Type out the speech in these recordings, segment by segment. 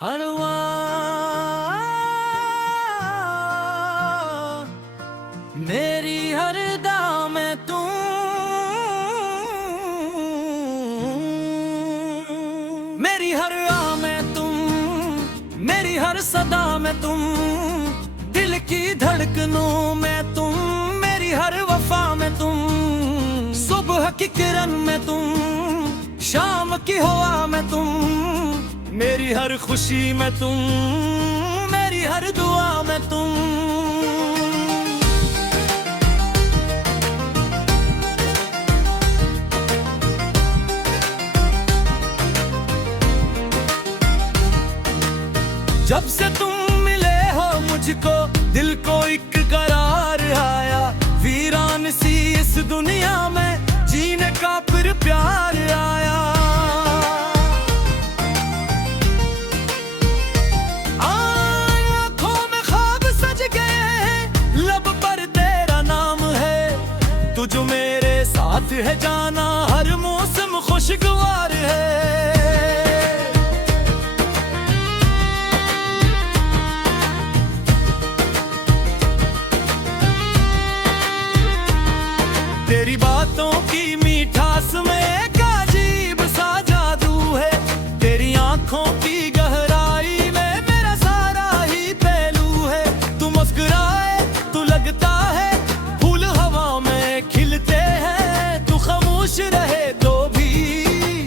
हरवा मेरी हर दाम में तू, मेरी हर आ में तुम, मेरी हर सदा में तुम, दिल की धड़कनों में तुम, मेरी हर वफा में तुम, सुबह की किरण में तुम, शाम की हवा में तुम, मेरी हर खुशी में तुम, मेरी हर दुआ में तुम। जब से तुम मिले हो मुझको दिल को एक करार आया, वीरान सी इस दुनिया में जीने का फिर प्यार आया। आँखों में ख्वाब सज गए, लब पर तेरा नाम है, तू जो मेरे साथ है जाना हर मौसम खुशगवार है। तेरी बातों की मीठास में एक अजीब सा जादू है, तेरी आंखों की गहराई में मेरा सारा ही पहलू है। तू मुस्कुराए तू लगता है फूल हवा में खिलते हैं, तू खामोश रहे तो भी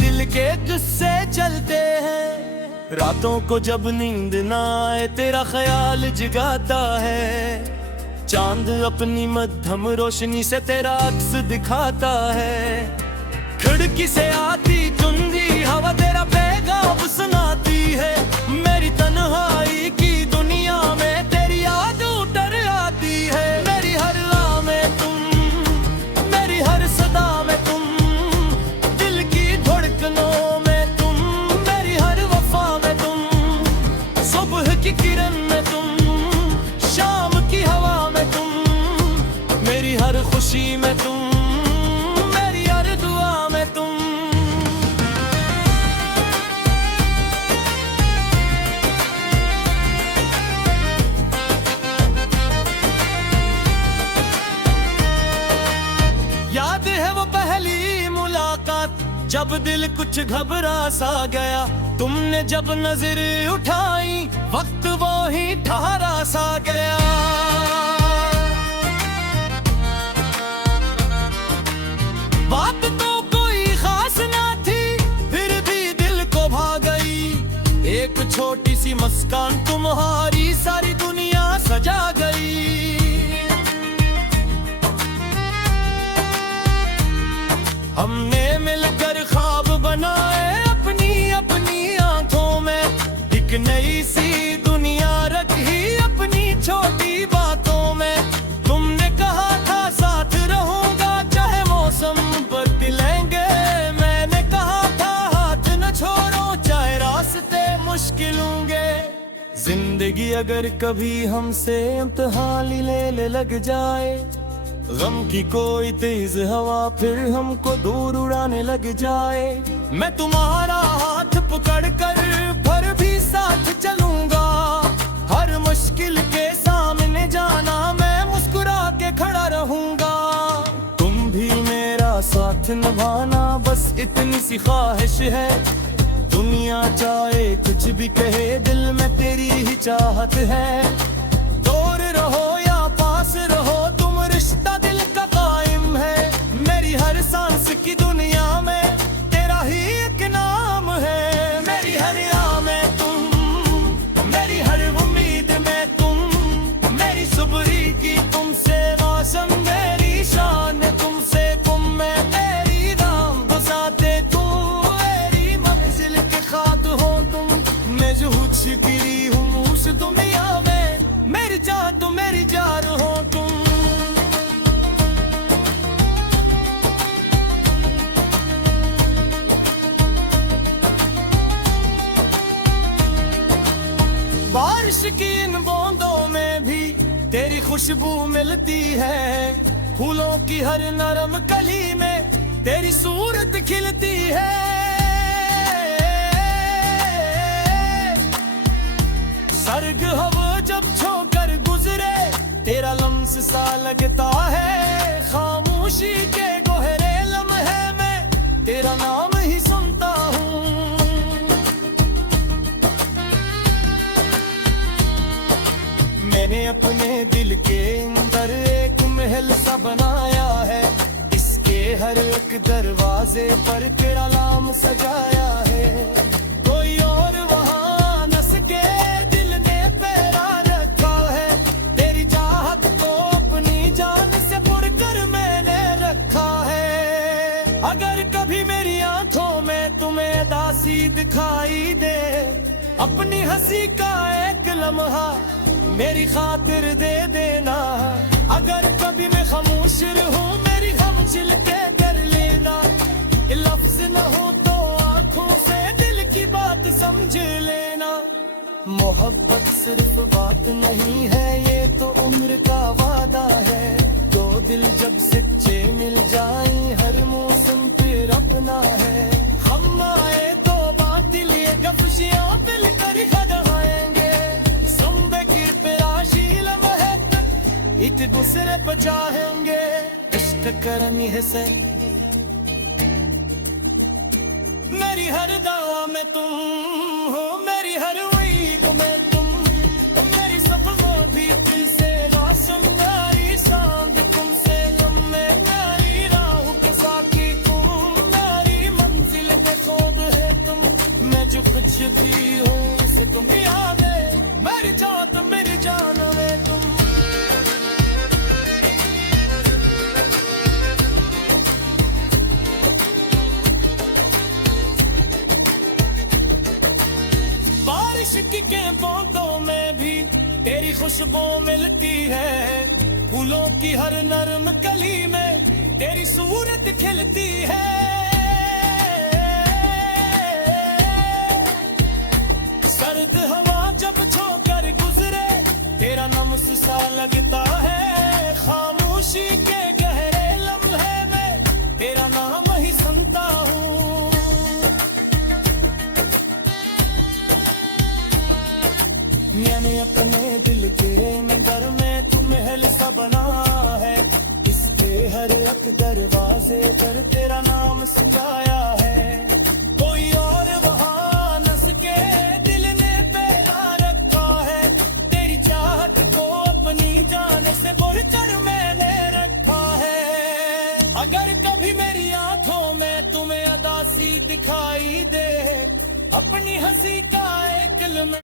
दिल के किस्से चलते हैं। रातों को जब नींद ना आए तेरा ख्याल जगाता है, चांद अपनी मध्यम रोशनी से तेरा अक्स दिखाता है। खिड़की से आती धुंधी हवा तेरा पैगाम सुनाती है, मेरी तन्हाई की दुनिया में तेरी याद उतर आती है। मेरी हर आ में तुम, मेरी हर सदा में तुम, दिल की धड़कनों में तुम, मेरी हर वफा में तुम, सुबह की किरण में तुम, शाम की हवा में तुम, मेरी हर खुशी में तुम, मेरी हर दुआ में तुम। याद है वो पहली मुलाकात जब दिल कुछ घबरा सा गया, तुमने जब नजर उठाई वक्त वो ही ठहरा सा गया। बात तो कोई खास ना थी फिर भी दिल को भा गई, एक छोटी सी मुस्कान तुम्हारी सारी दुनिया सजा गई। हमने मिलकर ख्वाब बनाए अपनी अपनी आंखों में, एक नई सी दुनिया रखी अपनी छोटी बातों में। तुमने कहा था साथ रहूंगा चाहे मौसम बदलेंगे, मैंने कहा था हाथ न छोड़ो चाहे रास्ते मुश्किल होंगे। जिंदगी अगर कभी हमसे इम्तिहान ले लग जाए, गम की कोई तेज हवा फिर हमको दूर उड़ाने लग जाए, मैं तुम्हारा हाथ पकड़कर फिर भी साथ चलूंगा। हर मुश्किल के सामने जाना मैं मुस्कुरा के खड़ा रहूंगा। तुम भी मेरा साथ निभाना बस इतनी सी ख्वाहिश है, दुनिया चाहे कुछ भी कहे दिल में तेरी ही चाहत है। दूर रहो या पास रहो तुम रिश्ता दिल का कायम है, मेरी हर सांस की दुनिया में तेरा ही एक नाम है। मेरी हर आ में तुम, मेरी हर उम्मीद में तुम, मेरी सुबह की तुमसे मौसम, मेरी शान तुमसे तुम, मैं तेरी राम गुज़ारते तुम, मेरी मंजिल के खाद हो तुम, मैं जो गिरी हूँ उस दुनिया में, मेरी जान तुम मेरी जार हो तुम। बारिश की इन बूंदों में भी तेरी खुशबू मिलती है, फूलों की हर नरम कली में तेरी सूरत खिलती है। स्वर्ग हवा जब छोकर गुजरे तेरा लम्स सा लगता है, खामोशी के गहरे लम्हे में तेरा नाम ही सुनता हूँ। मैंने अपने दिल के अंदर एक महल सा बनाया है, इसके हर एक दरवाजे पर तेरा नाम सजाया है। कोई और वहाँ न सके दिल ने पैरा रखा है, तेरी चाहत को अपनी जान से पुरकर मैंने रखा है। अगर कभी मेरी आंखों में तुम्हें उदासी दिखाई दे, अपनी हंसी का एक लम्हा मेरी खातिर दे देना। अगर कभी मैं खामोश रहूं मेरी गम छिलके कर लेना, लफ्ज न हो तो आंखों से दिल की बात समझ लेना। मोहब्बत सिर्फ बात नहीं है, ये तो उम्र का वादा है। दो दिल जब सच्चे मिल जाएं हर मौसम फिर अपना है। हम आए तो बातिल ये गफशियां मिलकर खड़ाएंगे, एक दूसरे पर चाहेंगे। इश्क करनी है से मेरी हर दावा में तुम हो, मेरी हर उम्मीद में तुम, मेरी सपनों भी दिल से रासम मेरी सांद तुमसे तुम में, मेरी राह के साथी तुम, मेरी मंजिल पे खोद है तुम। मैं जो कुछ भी हूँ उसे तुम याद है, मेरी जात मेरी जान है तुम। इश्क के बूंदों में भी तेरी खुशबू मिलती है, फूलों की हर नरम कली में तेरी सूरत खिलती है। सर्द हवा जब छोकर गुजरे तेरा नम्स सा लगता है, खामोशी के गहरे लम्हे में तेरा नाम ही सुनता हूँ। मैंने अपने दिल के मंदिर में तू महल सा बना है, इसके हर एक दरवाजे पर तेरा नाम सजाया है। कोई और वहाँ न सके दिल ने पैरा रखा है, तेरी चाहत को अपनी जान से बढ़कर मैंने रखा है। अगर कभी मेरी आंखों में तुम्हें उदासी दिखाई दे, अपनी हंसी का एक लम्हा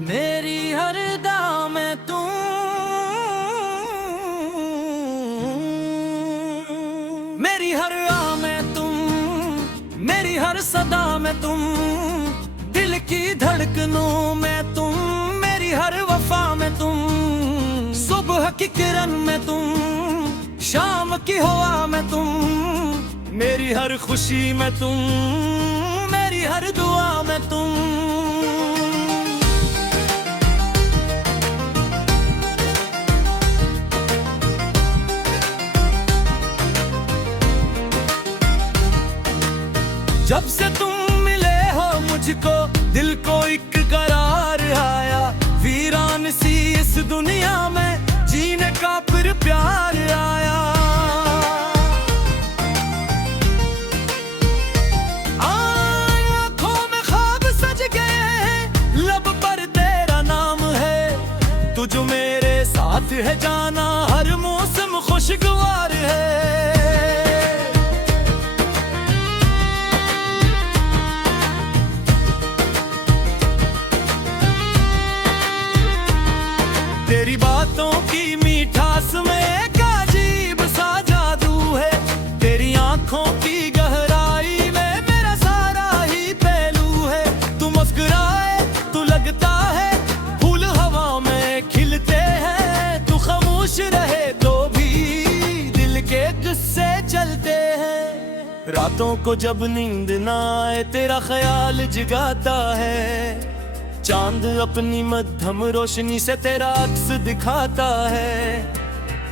मेरी हर दा में तुम, मेरी हर आ में तुम, मेरी हर सदा में तुम, दिल की धड़कनों में तुम, मेरी हर वफा में तुम, सुबह की किरण में तुम, शाम की हवा में तुम, मेरी हर खुशी में तुम, मेरी हर दुआ में तुम। जब से तुम मिले हो मुझको दिल को एक करार आया, वीरान सी इस दुनिया में जीने का फिर प्यार आया। तू जो मेरे साथ है जाना हर मौसम खुशगवार है। तेरी बातों की मीठास में एक अजीब सा जादू है, तेरी आंखों की गहराई में मेरा सारा ही पहलू है। तू मुस्कुराए तू लगता है फूल हवा में खिलते हैं, तू खामोश रहे तो भी दिल के गुस्से चलते हैं। रातों को जब नींद ना आए तेरा ख्याल जगाता है, चांद अपनी मध्यम रोशनी से तेरा अक्स दिखाता है।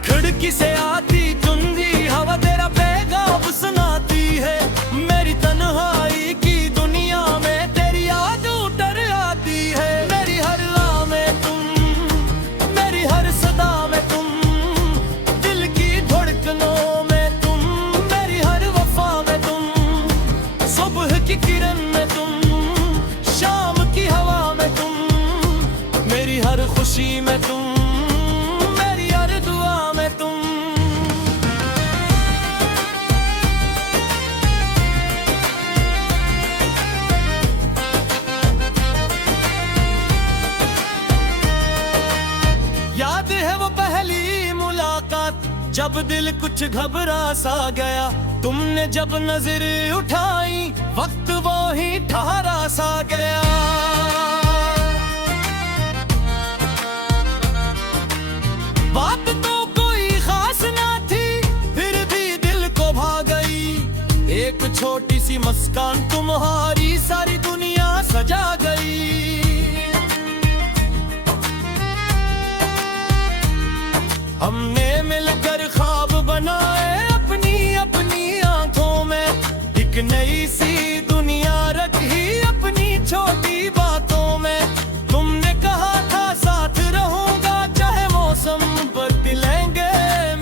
खिड़की से आती धुंधी हवा तेरा पैगाम सुनाती है, मेरी तन्हाई खुशी में तुम, मेरी हर दुआ में तुम। याद है वो पहली मुलाकात जब दिल कुछ घबरा सा गया, तुमने जब नजर उठाई वक्त वो ही ठहरा सा गया। बात तो कोई खास ना थी फिर भी दिल को भा गई, एक छोटी सी मुस्कान तुम्हारी सारी दुनिया सजा गई। हमने मिलकर ख्वाब बनाए अपनी अपनी आंखों में, एक नई सी दुनिया रखी अपनी छोटी बातों में। तुमने कहा था साथ रहूंगा चाहे मौसम बदलेंगे,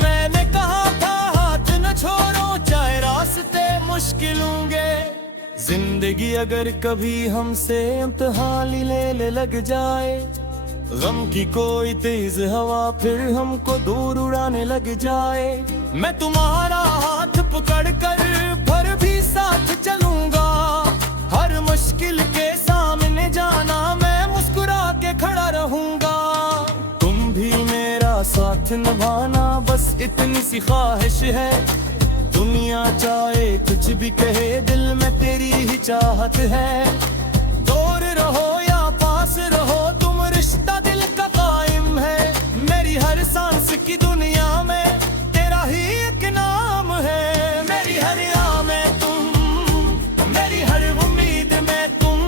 मैंने कहा था हाथ न छोड़ो चाहे रास्ते मुश्किल होंगे। जिंदगी अगर कभी हमसे इम्तिहान ले लग जाए, गम की कोई तेज हवा फिर हमको दूर उड़ाने लग जाए, मैं तुम्हारा हाथ पकड़कर फिर भी साथ चलूंगा। हर मुश्किल के सामने जाना मैं मुस्कुरा के खड़ा रहूंगा। तुम भी मेरा साथ निभाना बस इतनी सी ख्वाहिश है, दुनिया चाहे कुछ भी कहे दिल में तेरी ही चाहत है। दूर रहो या पास रहो तुम रिश्ता दिल का कायम है, मेरी हर सांस की दुनिया में तेरा ही एक नाम है। मेरी हर आ में तुम, मेरी हर उम्मीद में तुम,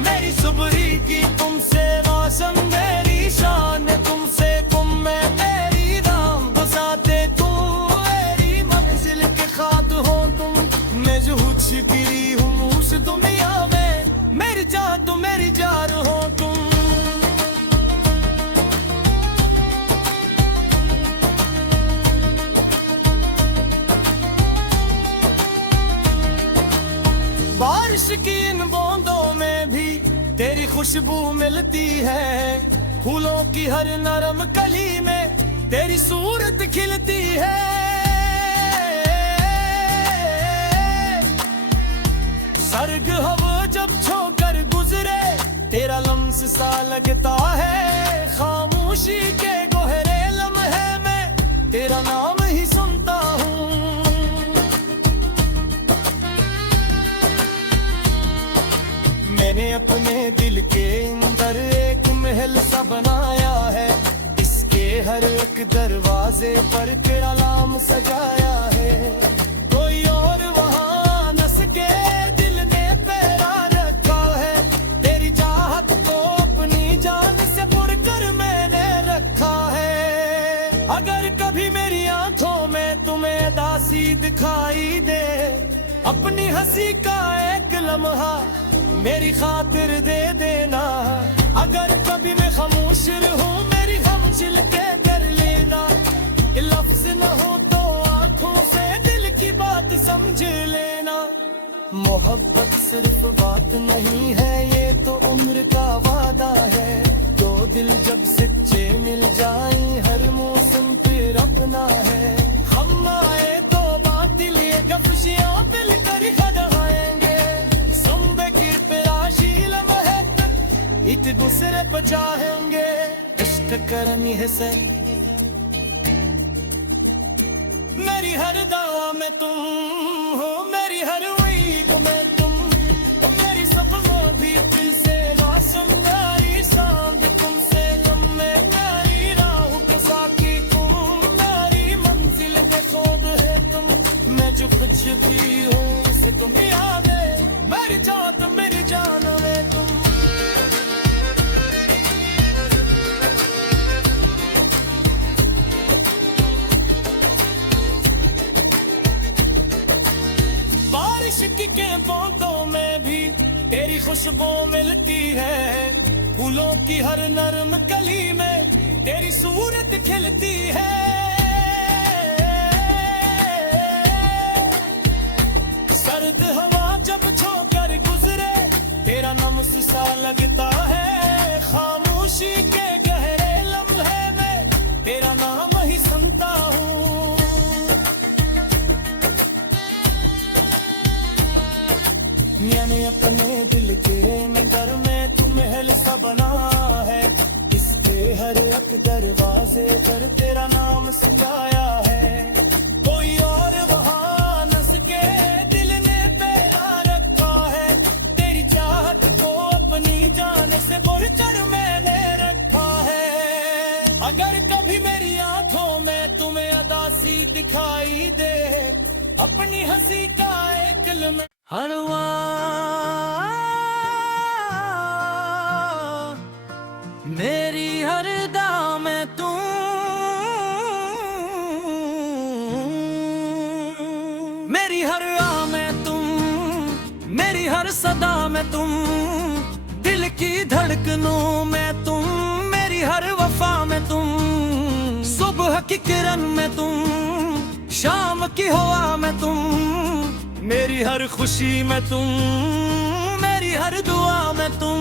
मेरी सुबह की तुमसे मौसम मेरी शान तुमसे तुम, मैं तेरी राम गुज़ारते तुम, मेरी मंजिल के ख्वाब हो तुम, मैं जो छिपी हूँ उस दुनिया में, मेरी जान तुम मेरी जान हो तुम। बारिश की इन बूंदों में भी तेरी खुशबू मिलती है, फूलों की हर नरम कली में तेरी सूरत खिलती है। सर्ग हवा जब छोकर गुजरे तेरा लम्स सा लगता है, खामोशी के गहरे लम्हे में तेरा नाम ही सुनता हूँ। मैंने अपने दिल के अंदर एक महल सा बनाया है, इसके हर एक दरवाजे पर तेरा नाम सजाया है। कोई और वहाँ न सके दिल ने पैरा रखा है, तेरी चाहत को अपनी जान से पुरकर मैंने रखा है। अगर कभी मेरी आंखों में तुम्हें दासी दिखाई दे, अपनी हंसी का एक लम्हा मेरी खातिर दे देना। अगर कभी मैं खामोश रहूं मेरी हमचिल के कर लेना, लफ्ज न हो तो आंखों से दिल की बात समझ लेना। मोहब्बत सिर्फ बात नहीं है ये तो उम्र का वादा है, दो दिल जब सच्चे मिल जाएं हर मौसम फिर अपना है। हम आए तो बातिल ये गफशियां दिल कर खड़ाएंगे, सुनबे की पिराशी लम्हे तक एक दूसरे पर चाहेंगे। इश्क करनी है से मेरी हर दवा में तुम हो, मेरी हर उम्मीद में तुम, मेरी सपनों भी दिल से रासम यारी सांग तुमसे तुम, मेरी राह के साकी तुम, मेरी मंजिल के खोद है तुम, मैं जो कुछ भी हूँ उसे तुम याद है, मेरी जात मेरी जान है तुम। के बूंदों में भी तेरी खुशबू मिलती है, फूलों की हर नरम कली में तेरी सूरत खिलती है। सर्द हवा जब छोकर गुजरे तेरा नमस सा लगता है, खामोशी के गहरे है मैं तेरा नाम ही सुनता हूँ। मैंने अपने दिल के मंदिर में तू महल सा बना है, इसके हर एक दरवाजे पर तेरा नाम सजाया है। कोई और वहाँ नस के दिल ने पहला रखा है, तेरी चाहत को अपनी जान से बढ़ चढ़ मैंने रखा है। अगर कभी मेरी आंखों में तुम्हें अदासी दिखाई दे, अपनी हंसी का एक लम्हा मेरी हर अदा में तुम, मेरी हर आ में तुम, मेरी हर सदा में तुम, दिल की धड़कनों में तुम, मेरी हर वफा में तुम, सुबह की किरण में तुम, शाम की हवा में तुम, मेरी हर खुशी में तुम, मेरी हर दुआ में तुम।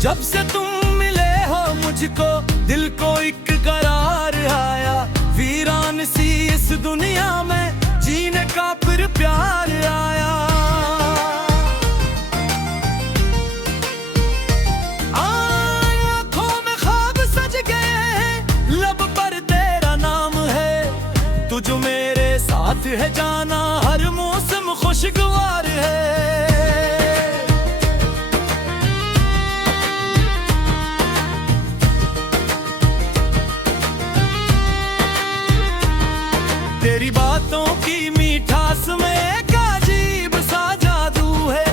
जब से तुम मिले हो मुझको दिल को एक करार आया, वीरान सी इस दुनिया में जीने का फिर प्यार आया। आँखों में ख्वाब सज गए, लब पर तेरा नाम है, तू जो मेरे साथ है जाना हर मौसम खुशगवार है। तेरी बातों की मीठास में एक अजीब सा जादू है,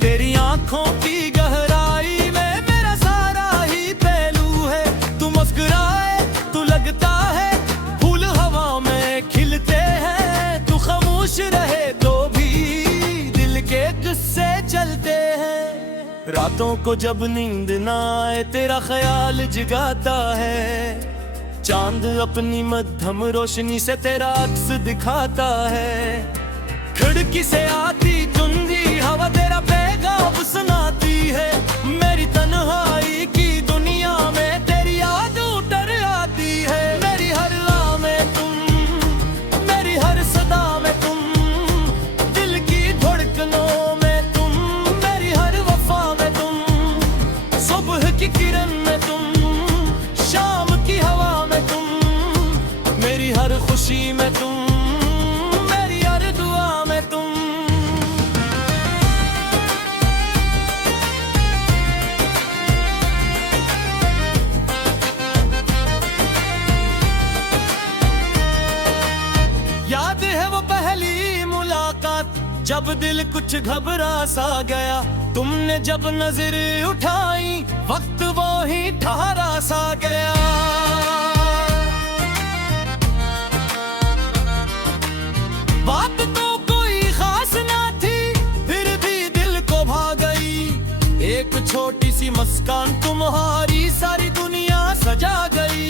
तेरी आंखों की गहराई में मेरा सारा ही पहलू है। तू मुस्कुराए तू लगता है फूल हवा में खिलते हैं, तू खामोश रहे तो भी दिल के किस्से चलते हैं। रातों को जब नींद ना आए तेरा ख्याल जगाता है, चांद अपनी मध्यम रोशनी से तेरा अक्स दिखाता है। खिड़की से आती धुंधी हवा तेरा पैगाम सुनाती है, मेरी तन्हाई की दुनिया में तेरी याद उतर आती है। मेरी हर आ में तुम, मेरी हर सदा में तुम, दिल की धड़कनों में तुम, मेरी हर वफा में तुम, सुबह की किरण में तुम, शाम की हवा में तुम, मेरी हर खुशी में तुम, मेरी हर दुआ में तुम। याद है वो पहली मुलाकात जब दिल कुछ घबरा सा गया, तुमने जब नजर उठाई वक्त वो ही ठहरा सा गया। बात तो कोई खास ना थी फिर भी दिल को भा गई, एक छोटी सी मुस्कान तुम्हारी सारी दुनिया सजा गई।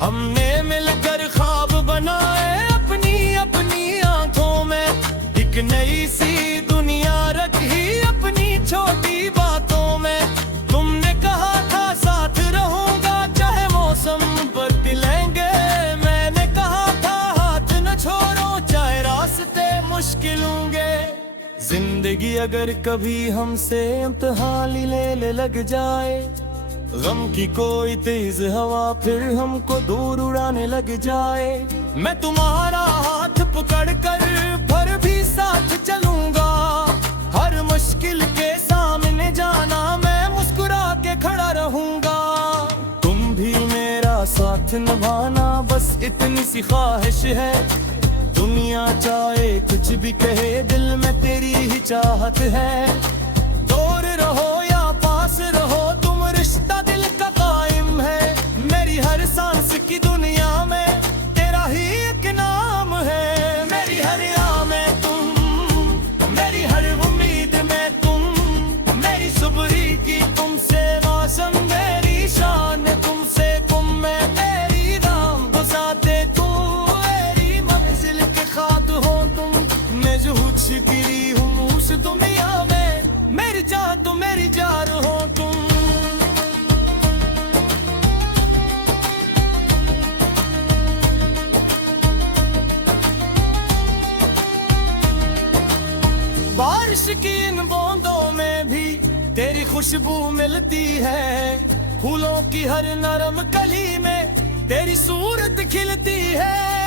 हमने मिलकर ख्वाब बनाए अपनी अपनी आंखों में, एक नई सी दुनिया रखी अपनी छोटी बातों में। तुमने कहा था साथ रहूंगा चाहे मौसम बदलेंगे, मैंने कहा था हाथ न छोड़ो चाहे रास्ते मुश्किल होंगे। जिंदगी अगर कभी हमसे इम्तिहान ले लग जाए, गम की कोई तेज हवा फिर हमको दूर उड़ाने लग जाए, मैं तुम्हारा हाथ पकड़कर फिर भी साथ चलूंगा। हर मुश्किल के सामने जाना मैं मुस्कुरा के खड़ा रहूंगा। तुम भी मेरा साथ निभाना बस इतनी सी ख्वाहिश है, दुनिया चाहे कुछ भी कहे दिल में तेरी ही चाहत है। दूर रहो या पास रहो तुम रिश्ता दिल का कायम है, मेरी हर सांस की दुनिया में तेरा ही एक नाम है। मेरी हर आ में तुम, मेरी हर उम्मीद में तुम, मेरी सुबह की तुमसे मौसम मेरी शान गिरी हूँ उस दुनिया में, मेरी जान तुम मेरी जार हो तुम। बारिश की इन बूंदों में भी तेरी खुशबू मिलती है, फूलों की हर नरम कली में तेरी सूरत खिलती है।